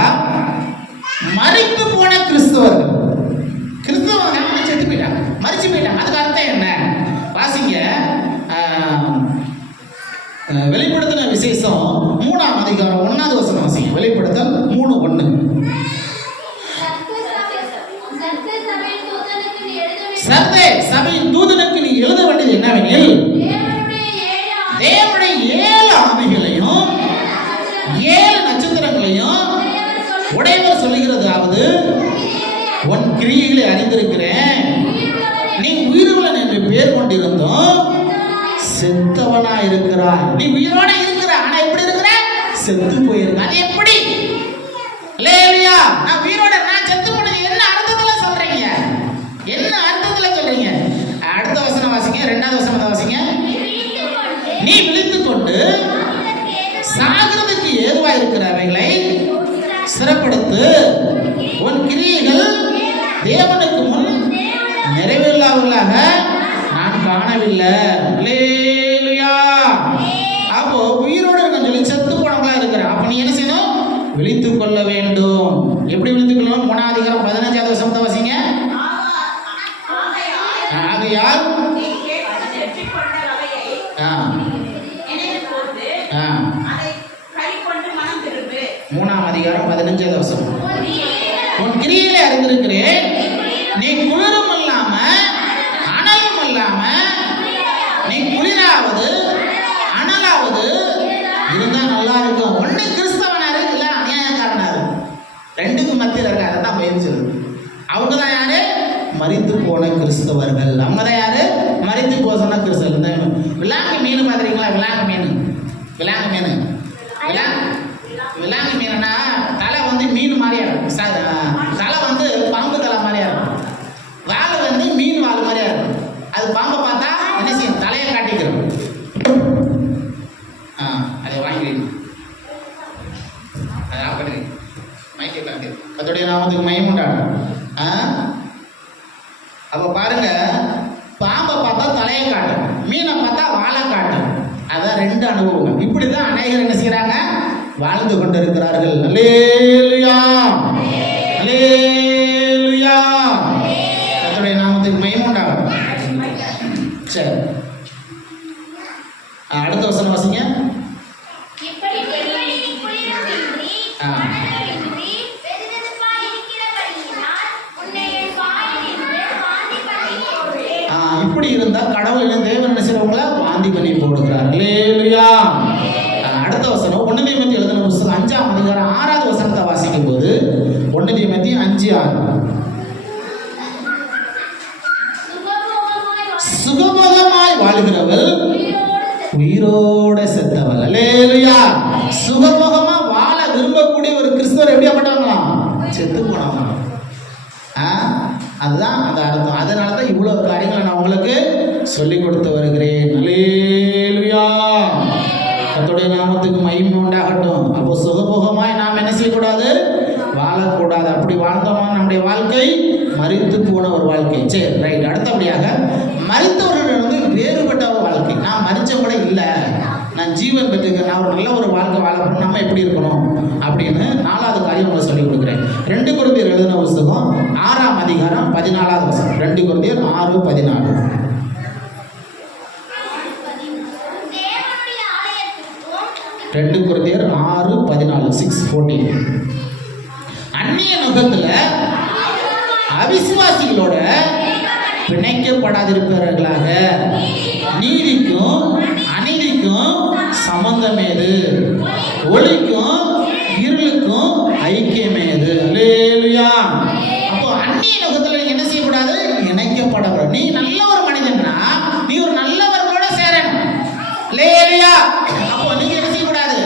மரித்து போன கிறிஸ்தவர்கள். கிறிஸ்தவர்கள் செத்து போயிட்டாங்க, மரிச்சு போயிட்டாங்க. அதுக்கு அர்த்தம் என்ன? வாசிங்க, வெளிப்படுத்தின விசேஷம் 3ஆம் அதிகாரம் 1வது வசனம் வாசிங்க. வெளிப்படுத்தல் 3:1. சர்தே சபையின் தூதனுக்கு நீ எழுத வேண்டியது என்னவெனில், தேவனுடைய 7 ஆவிகளையும் 7 நட்சத்திரங்களையும் உடையவர் சொல்லுகிறதாவது, உன் கிரியைகளை அறிந்திருக்கிறேன். நீ உயிருள்ளவன் என்று பேர் கொண்டிருந்தோம் செத்தவனா இருக்கிறாய். நீ உயிரோட இருக்கிற, ஆனா எப்படி இருக்கிற? செத்து போயிருக்க. அது எப்படி? அல்லேலூயா. நான் உயிரோட, நான் செத்து போனது என்ன அர்த்தத்துல சொல்றீங்க? என்ன அர்த்தத்துல சொல்றீங்க? அடுத்த வசனம் வாசிங்க, 2வது வசனம் வாசிங்க. நீ விழித்துக் கொண்டு சாகிறதுக்கு ஏதுவா இருக்கிறவைகளை சிறப்படுத்து, உன் கிரியைகள் தேவனுக்கு முன் நிறைவேறாதவர்களாக நான் காணவில்லை. அல்லேலூயா. அப்போ உயிரோட சொல்லி செத்து போனவங்களா இருக்கிற, அப்ப நீ என்ன செய்யணும்? விழித்துக் கொள்ள வேண்டும். எப்படி விழித்துக் கொள்ளணும்? 3ஆம் அதிகாரம் 15வது வசனத்தை வாசிங்க. ஆகையால் 3ஆம் அதிகாரம் 15வது வசனம். உன் கிரியைகளை அறிந்திருக்கிறேன். நீ குளிரும் இல்லாம அனலும் இல்லாம, நீ குளிராவது அனலாவது இருந்தா நல்லா இருக்கும். ஒண்ணு கிறிஸ்தவனா இருக்கு, இல்ல அநியாயக்காரனா இருக்கு. ரெண்டுக்கும் மத்தியில் இருக்க. அதை தான் பயிற்சி. அவங்க தான் யாரு? மரித்து போன கிறிஸ்தவர்கள். அவங்க தான் யாரு? மரித்து போன கிறிஸ்தவர்கள். விலாங்கு மீன் பாக்குறீங்களா? விலாங்கு மீன், விலாங்கு மீன், விலாங்கு மீன்னா தலை வந்து மீன் மாதிரியா இருக்கும். தலை வந்து பாம்பு தலை மாதிரியா இருக்கும். வாழை வந்து மீன் வாழை மாதிரியா இருக்கும். அது பாம்பை பார்த்தா என்ன செய்யும்? தலையை காட்டிக்கிறோம். அதை வாங்கிடுங்க, அதை ஆஃப் பண்ணுங்க. மைக்கை காட்டி கர்த்தருடைய நாமத்துக்கு மகிமை உண்டாகட்டும். அப்ப பாருங்க, பாம்பை பார்த்தா தலையை காட்டும், மீனை பார்த்தா வாழை காட்டும். அதான் 2 அனுபவம். இப்படிதான் அநேகர் என்ன செய்யறாங்க? வாழ்ந்து கொண்டிருக்கிறார்கள். அல்லேலூயா, அல்லேலூயா. கர்த்தருடைய நாமத்துக்கு மகிமை உண்டாகட்டும். சரி, அடுத்த வசனம் வாசிங்க. இப்படி இருந்தா கடவுள் தேவன் என்ன செய்றவங்கள வாந்தி பண்ணி போடுகிறார். அல்லேலூயா. அடுத்த வசனம் 1 தீமோத்தேயு எழுதின புத்தகம் 5ஆம் அதிகாரம் 6வது வசனத்தை வாசிக்கும் போது 1 தீமோத்தேயு 5:6. சுகபோகமாய் வாழ்கிறவள் உயிரோட செத்தவள். அல்லேலூயா. சுகபோகமா வாழ விரும்பக்கூடிய ஒரு கிறிஸ்தவர் எப்படியாப்பட்டவங்களா? செத்து போனவங்க. அதுதான் அந்த அர்த்தம். அதனாலதான் இவ்வளவு காரியங்களை நான் உங்களுக்கு சொல்லிக் கொடுத்து வருகிறேன். அல்லேலூயா. கர்த்தருடைய நாமத்துக்கு மகிமை உண்டாகட்டும். அப்போ சுகபோகமாய் நாம் என்ன செய்யக்கூடாது? வாழக்கூடாது. அப்படி வாழ்ந்தோமா நம்முடைய வாழ்க்கை மரித்து போன ஒரு வாழ்க்கை. சரி, ரைட். அடுத்தபடியாக மரித்தவர்கள் வந்து வேறுபட்ட ஒரு வாழ்க்கை. நான் மரிச்ச கூட இல்லை, நான் ஜீவன் பெற்றுக்கிறேன், நான் ஒரு நல்ல ஒரு வாழ்க்கை வாழணும், நம்ம எப்படி இருக்கணும் அப்படின்னு 4வது காரியம் உங்களுக்கு சொல்லிக் கொடுக்குறேன். 2 கொரிந்தியர் எழுதின புத்தகம் 6ஆம் அதிகாரம் 14வது வசனம். 2 கொரிந்தியர் 6:14. 2 கொரிந்தியர் 6:14, 6:14. அந்நிய நுகத்துல அவிசுவாசிகளோட பிணைக்கப்படாதிருப்பவர்களாக நீதிக்கும் அநீதிக்கும் சம்பந்தம் ஏது? ஒளிக்கும் இருளுக்கும் ஐக்கியம் ஏது? அல்லேலூயா. அப்போ அந்நிய நுகத்துல நீங்க என்ன செய்யக்கூடாது? இணைக்கப்படக்கூடாது. நீ நல்ல ஒரு மனிதன்னா நீ ஒரு நல்லவர்களோட சேரணும். அல்லேலூயா. அப்போ நீங்க என்ன செய்யக்கூடாது?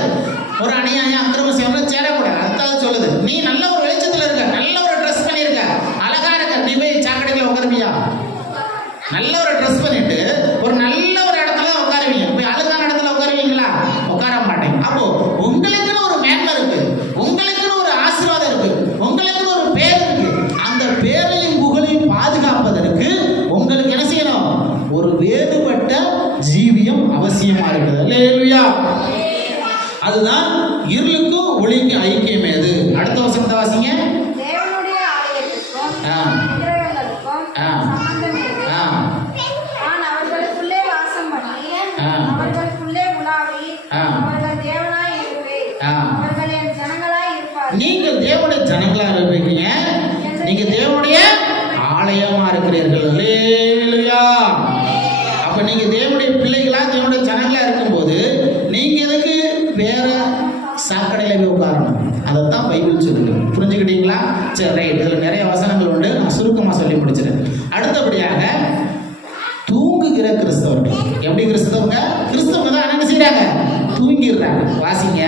ஒரு அநியாயம் அக்கிரமம் செய்யணும் சேரக்கூடாது. அதாவது சொல்லுது, நீ நல்ல ஒரு வெளிச்சத்துல இருக்க, நல்ல ஒரு ட்ரெஸ் பண்ணிருக்க, அழகா இருக்க, நீ போய் சாக்கடையில உட்காருவியா? நல்ல ஒரு ட்ரெஸ் பண்ணிட்டு ஒரு நல்ல ஒரு இடத்துல உட்காருவீங்க. போய் அழுகான இடத்துல உட்காருவீங்களா? உட்கார மாட்டேங்க. அப்போ உங்களுக்குன்னு ஒரு மேன்மை இருக்கு, உங்களுக்குன்னு ஒரு ஆசீர்வாதம் இருக்கு, உங்களுக்குன்னு ஒரு பேர் இருக்கு. அங்க நீங்கள் தேவனுடைய ஜனங்களா இருப்பீங்க, நீங்க தேவனுடைய ஆலயமா இருக்கிறீர்கள். அல்லேலூயா. அப்ப நீங்க தேவனுடைய பிள்ளைகளா தேவனுடைய ஜனங்களா இருக்கும்போது நீங்க எதுக்கு வேற சாக்கடையில போய் உட்காரணும்? அதைத்தான் பைபிள் சொல்லுது. புரிஞ்சுக்கிட்டீங்களா? சரி, ரைட். இதுல நிறைய வசனங்கள் உண்டு, நான் சுருக்கமா சொல்லி முடிச்சிட்டேன். அடுத்தபடியாக தூங்குகிற கிறிஸ்தவர்கள். எப்படி கிறிஸ்தவங்க? கிறிஸ்தவங்க தான் என்ன செய்யறாங்க? தூங்கிடுறாங்க. வாசிங்க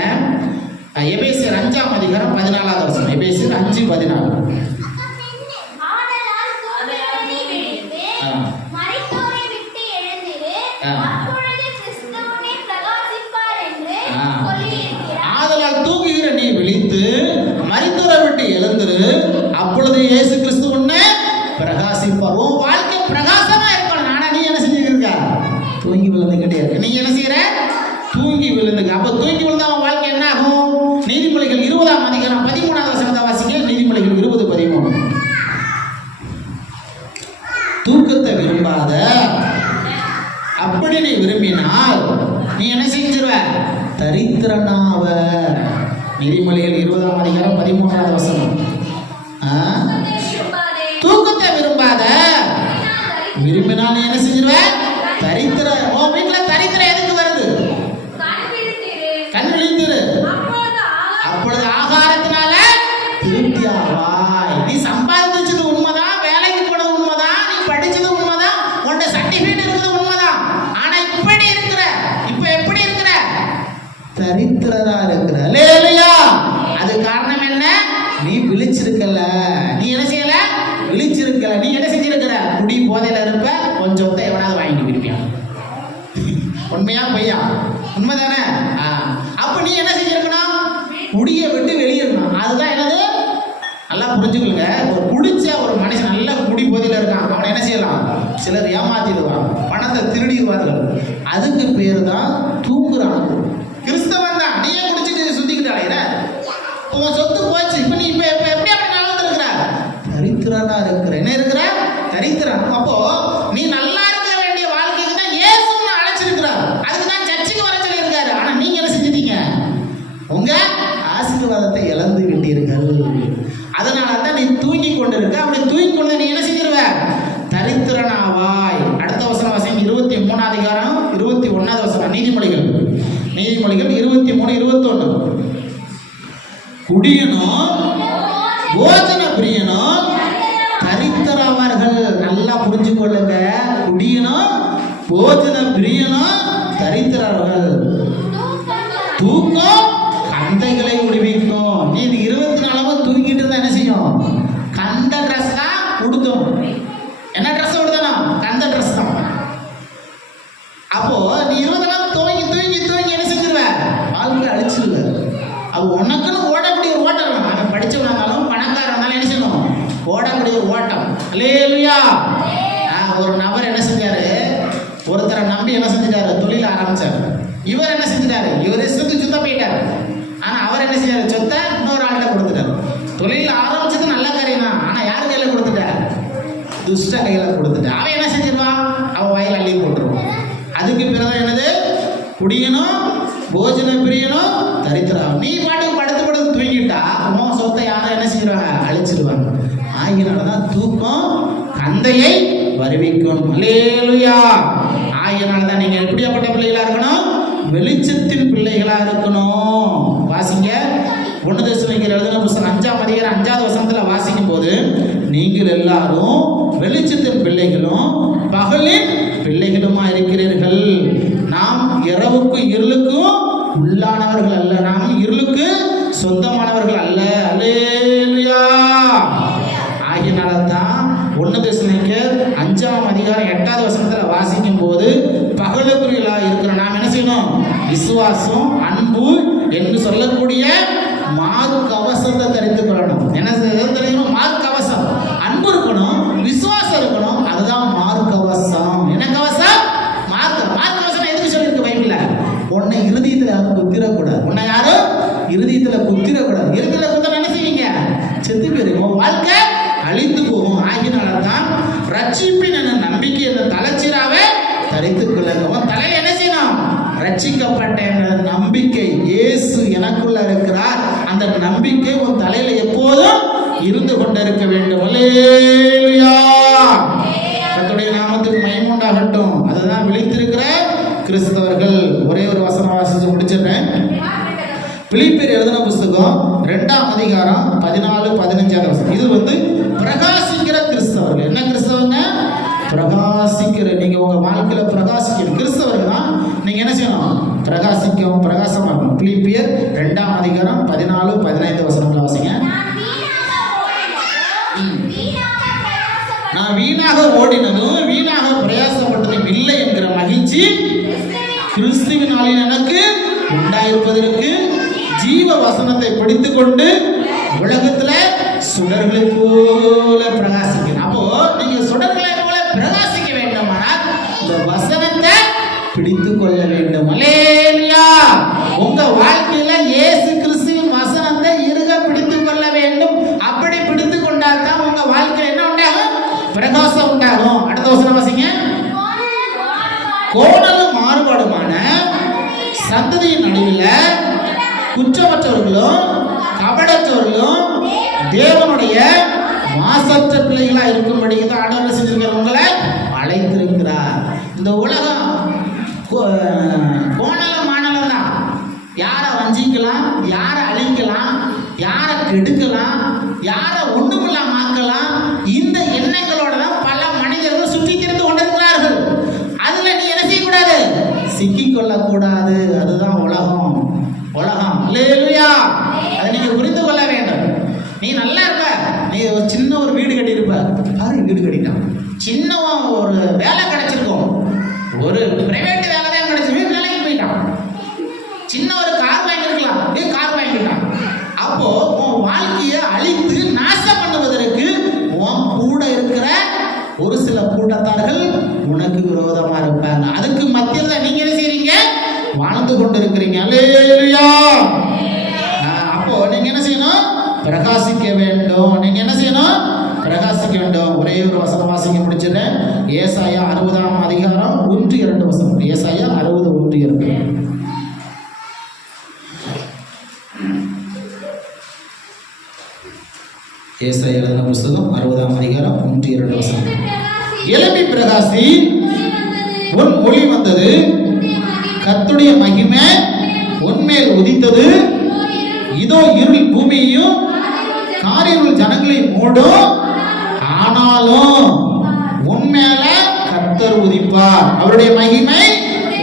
எபேசியர் 5ஆம் அதிகாரம் 14வது வசனம். எபேசியர் 5:14. ஆதலால் தூங்குகிற நீ விழித்து மரித்தோரை விட்டு எழுந்திரு, அப்பொழுது இயேசு கிறிஸ்து உன்னை பிரகாசிப்பார். உன் வாழ்க்கை பிரகாசமா இருக்கணும். ஆனா நீ என்ன செஞ்சுருக்க? தூங்கி விழுந்துகிட்டே இருக்க. நீ என்ன செய்யற? தூங்கி விழுந்துங்க. அப்ப தூங்கி விழுந்தா அவன் வாழ்க்கை என்ன ஆகும்? நீதிமொழிகள் 20ஆம் அதிகாரம் 13வது வசனத்தை வாசிங்க. நீதிமொழிகள் 20:13. தூக்கத்தை விரும்பாத, அப்படி நீ விரும்பினால் நீ என்ன செஞ்சிருவ? தரித்திரனாவ. நீதிமொழிகள் 20ஆம் அதிகாரம் 13வது வசனம். தூக்கத்தை விரும்பாத, விரும்பினால் நீ என்ன செஞ்சிருவ? தரித்திரம். உன் வீட்டுல தரித்திரம் எதுக்கு வருது? கண் விழித்திரு, அப்பொழுது ஆகாரத்தினால திருப்தி ஆவாய். நீ சம்பாதிச்சது உண்மைதான், வேலைக்கு போனது உண்மைதான், நீ படிச்சது உண்மைதான், உன்ட சர்டிபிகேட் இருக்குது உண்மைதான். ஆனா இப்படி இருக்கிற, இப்ப எப்படி இருக்கிற? தரித்திரரா இருக்கிற. அல்லேலூயா. அது காரணம் என்ன? நீ விழிச்சிருக்கல. நீ என்ன செய்யல? விழிச்சிருக்கல. நீ என்ன செஞ்சிருக்கிற? குடி போதையில இருப்ப, கொஞ்சம் எவனாவது வாங்கிட்டு போயிருப்பியான். உண்மையா பொய்யா? உண்மைதானே? அப்ப நீ என்ன செஞ்சிருக்கணும்? குடியை விட்டு வெளியேறணும். அதுதான் என்னது? நல்லா புரிஞ்சுக்கொள்ளுங்க. ஒரு குடிச்ச ஒரு மனுஷன் நல்ல குடி போதையில இருக்கான், அவனை என்ன செய்யலாம்? சிலர் ஏமாத்திடுவான், பணத்தை திருடிடுவார்கள். அதுக்கு பேர் தான் தூங்குறான். கிறிஸ்தவன் தான். நீயே குடிச்சிட்டு சுத்திக்கிட்டு அலையிற, உன் சொத்து போச்சு. இப்ப நீ இப்ப எப்படி அப்படி நல்லா இருக்கிற? தரித்திரனா இருக்கிற. என்ன இருக்கிற? தரித்திரன். அப்போ நீ நல்லா இருக்க வேண்டிய வாழ்க்கைக்கு தான் இயேசு அழைச்சிருக்கிறார். அதுக்கு தான் சர்ச்சுக்கு வர சொல்லி இருக்காரு. ஆனா நீங்க என்ன செஞ்சிட்டீங்க? உங்க ஆசீர்வாதத்தை இழந்து விட்டீர்கள். அதனால தான் நீ தூங்கி கொண்டு இருக்க. அப்படி தூங்கி கொண்டு நீ என்ன செஞ்சிருவ? தரித்திரனாவாய். அடுத்த வசனம் வாசிங்க. 23ஆம் அதிகாரம் 21வது வசனம். நீதிமொழிகள் 23:21. குடியனும் போஜன பிரியனும் தரித்திரவர்கள். நல்லா புரிஞ்சு கொள்ளுங்க. குடியனும் போஜன பிரியனும் தரித்திரவர்கள். தூக்கம் கந்தைகளை விடுவிக்கும். நீ 24 தூங்கிட்டு இருந்தா என்ன செய்யும்? கந்த ட்ரெஸ் தான் உடுத்தும். என்ன ட்ரெஸ் உடுத்தணும்? கந்த ட்ரெஸ் தான். அப்போ நீ 24 தூங்கி தூங்கி தூங்கி என்ன செஞ்சிருவ? வாழ்க்கை அழிச்சிருவ. அப்போ உனக்குன்னு ஓடக்கூடிய ஒரு ஓட்டம். அவன் படிச்சவனா இருந்தாலும் பணக்காரன் இருந்தாலும் என்ன செய்யணும்? ஓடக்கூடிய ஒரு ஓட்டம். அல்லேலூயா. ஒரு நபர் என்ன செஞ்சாரு? ஒருத்தரை நம்பி என்ன செஞ்சிட்டாரு? தொழில் ஆரம்பிச்சாரு. இவர் என்ன செஞ்சிட்டாரு? இவர் இஷ்டத்துக்கு சுத்த போயிட்டாரு. ஆனா அவர் என்ன செஞ்சாரு? சொத்தை இன்னொரு ஆள்கிட்ட கொடுத்துட்டாரு. தொழில் ஆரம்பிச்சது நல்ல காரியம் தான். ஆனா யார் கையில கொடுத்துட்டாரு? துஷ்ட கையில கொடுத்துட்டாரு. அவன் என்ன செஞ்சிருவான்? அவன் வயல் அள்ளி போட்டுருவான். அதுக்கு பிறகு என்னது? குடியனும் போஜன பிரியனும் தரித்திரம். நீ பாட்டுக்கு படுத்து படுத்து தூங்கிட்டா உன் சொத்தை யாரும் என்ன செஞ்சிருவாங்க? அழிச்சிருவாங்க. ஆகியனாலதான் தூக்கம் கந்தையை வருவிக்கும். அல்லேலூயா. ஆகியனாலதான் நீங்க எப்படியாப்பட்ட பிள்ளைகளா இருக்கணும்? வெளிச்சத்தின் பிள்ளைகளா இருக்கணும். வாசிங்க. 1 தெசலோனிக்கேயர் எழுதின புத்தகம் 5ஆம் அதிகாரம் 5வது வசனத்துல வாசிக்கும் போது, நீங்கள் எல்லாரும் வெளிச்சத்தின் பிள்ளைகளும் பகலின் பிள்ளைகளுமா இருக்கிறீர்கள். நாம் இரவுக்கும் இருளுக்கும் உள்ளானவர்கள் அல்ல, நாம் இருளுக்கு சொந்தமானவர்கள் அல்ல. அல்லேலூயா. ஆகியனால்தான் 1 தெசலோனிக்கேயர் 5ஆம் அதிகாரம் 8வது வசனத்துல வாசிக்கும் போது, பகலுக்குரியலா இருக்கிற நாம் என்ன செய்யணும்? விசுவாசம், அன்பு என்று சொல்லக்கூடிய மார்க்கவசத்தை தரித்துக் கொள்ளணும். என்ன தெரியும்? மார்க்கவசம். அன்பு இருக்கணும், விசுவாசம் இருக்கணும். அதுதான் மார்க்கவசம். என்ன கவசம்? மார்க்கவசம் எதுக்கு சொல்லியிருக்கு பைபிள்ல? உன்னை இருதயத்துல யாரும் குத்திரக்கூடாது. உன்னை யாரும் இருதயத்துல குத்திரக்கூடாது. இருதயத்துல குத்தம் என்ன செய்வீங்க? செத்து போயிருங்க. வாழ்க்கை அழிந்து போகும். ஆகினால்தான் ரட்சிப்பின் என்ற நம்பிக்கை என்ற தலைச்சீராவை தரித்துக் கொள்ளுங்க. உன் தலையில என்ன செய்யணும்? ரட்சிக்கப்பட்ட நம்பிக்கை. இயேசு எனக்குள்ள இருக்கிறார். அந்த நம்பிக்கை உன் தலையில இருந்து கொண்டிருக்க வேண்டும். அல்லேலூயா. கர்த்தருடைய நாமத்துக்கு மகிமை உண்டாகட்டும். அதுதான் விழித்திருக்கிற கிறிஸ்தவர்கள். ஒரே ஒரு வசனம் வாசிச்சு முடிச்சிடுறேன். பிலிப்பியர் எழுதின புஸ்தகம் 2ஆம் அதிகாரம் 14-15 வசனம். இது பிரகாசிக்கிற கிறிஸ்தவர்கள். என்ன கிறிஸ்தவங்க? பிரகாசிக்கிற. நீங்க உங்க வாழ்க்கையில பிரகாசிக்கிற கிறிஸ்தவர்கள் தான். நீங்க என்ன செய்யணும்? பிரகாசிக்கும், பிரகாசமா இருக்கணும். பிலிப்பியர் 2ஆம் அதிகாரம் 14-15 வசனங்களை வாசிங்க. நான் வீணாக ஓடினதும் வீணாக பிரயாசப்பட்டதும் இல்லை என்கிற மகிழ்ச்சி கிறிஸ்துவினாலே எனக்கு உண்டாயிருப்பதற்கு ஜீவ வசனத்தை பிடித்துக் கொண்டு உலகத்துல சுடர்களை போல பிரகாசிக்கணும். அப்போ நீங்க சுடர்களை போல பிரகாசிக்க வேண்டுமானால் இந்த வசனத்தை பிடித்துக் கொள்ள வேண்டும். அல்லேலூயா. உங்க வாழ்க்கையில இயேசு கிறிஸ்துவின் வசனத்தை இறுக பிடித்துக் கொள்ள வேண்டும். அப்படி பிடித்துக் கொண்டால் தான் உங்க வாழ்க்கையில என்ன உண்டாகும்? பிரகாசம் உண்டாகும். அடுத்த வசனம் வாசிங்க. கோணலும் மாறுபாடுமான சந்ததியின் நடுவில் குற்றமற்றவர்களும் கபடற்றவர்களும் தேவனுடைய மாசற்ற பிள்ளைகளா இருக்கும்படி தான் ஆண்டவர் செஞ்சிருக்கிற உங்களை அழைத்திருக்கிறார். இந்த உலகம் கோணலும் மாணலம் தான். யாரை வஞ்சிக்கலாம், யாரை அழிக்கலாம், யாரை கெடுக்கலாம், யாரை ஒண்ணுமில்லாம ஆக்கலாம். இந்த எண்ணங்களோட தான் பல மனிதர்கள் சுற்றி திரிந்து கொண்டிருக்கிறார்கள். அதுல நீ என்ன செய்யக்கூடாது? சிக்கிக்கொள்ளக்கூடாது. அதுதான் உலகம். உலகம். அல்லேலூயா. அதை நீங்க புரிந்து கொள்ள வேண்டும். நீ நல்லா இருப்ப, நீ ஒரு சின்ன ஒரு வீடு கட்டியிருப்ப. பாரு, வீடு கட்டிட்டான். சின்ன ஒரு வேலை கிடைச்சிருக்கும், ஒரு பிரைவேட் வேலை தான் கிடைச்சி, வீட்டு வேலைக்கு போயிட்டான். சின்ன ஒரு கார் வாங்கியிருக்கலாம், கார் வாங்கிட்டான். அப்போ உன் வாழ்க்கையை அழித்து நாசம் பண்ணுவதற்கு உன் கூட இருக்கிற ஒரு சில கூட்டத்தார்கள் உனக்கு விரோதமா இருப்பாங்க. அதுக்கு மத்தியில் தான் நீங்க என்ன செய்றீங்க? வாழ்ந்து கொண்டிருக்கிறீங்க. அல்லேலூயா. அப்போ நீங்க என்ன செய்யணும்? பிரகாசிக்க வேண்டும். நீங்க என்ன செய்யணும்? பிரகாசிக்க வேண்டும். ஒரே ஒரு வசனம் வாசிக்க முடிச்சிட்டேன். ஏசாயா 60ஆம் அதிகாரம் 1-2 வசனம். ஏசாயா 60:1-2. ஏசாயா எழுதின புஸ்தகம் 60ஆம் அதிகாரம் 1-2 வசனம். எழும்பி பிரகாசி, உன் ஒளி வந்தது, கர்த்தருடைய மகிமை உன்மேல் உதித்தது. இதோ இருள் பூமியையும் காரிருள் ஜனங்களையும் மூடும். ஆனாலும் உன்மேல கர்த்தர் உதிப்பார். அவருடைய மகிமை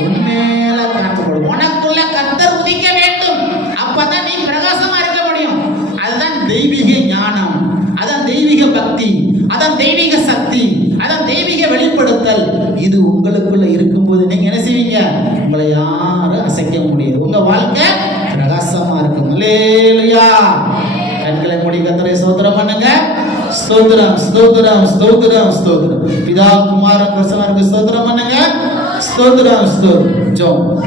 உன்மேல காக்கப்படும். உனக்குள்ள கர்த்தர் உதிக்க வேண்டும். அப்பதான் நீ பிரகாசமா இருக்க முடியும். அதுதான் தெய்வீக ஞானம், அதான் தெய்வீக பக்தி, அதான் தெய்வீக சக்தி, அதான் தெய்வீக வெளிப்படுத்தல். இது உங்களுக்குள்ள இருக்கும்போது நீங்க என்ன செய்வீங்க? உங்களை யாரும் அசைக்க முடியாது. உங்க வாழ்க்கை பிரகாசமா இருக்கும். அல்லேலூயா. கண்களை மூடி கர்த்தரை ஸ்தோத்திரம் பண்ணுங்க. ஸ்தோத்திரம், ஸ்தோத்திரம், ஸ்தோத்திரம், ஸ்தோத்திரம். பிதா குமார பரிசுத்த ஆவிக்கு ஸ்தோத்திரம் பண்ணுங்க. ஸ்தோத்திரம், ஸ்தோத்திரம். ஜெபம்.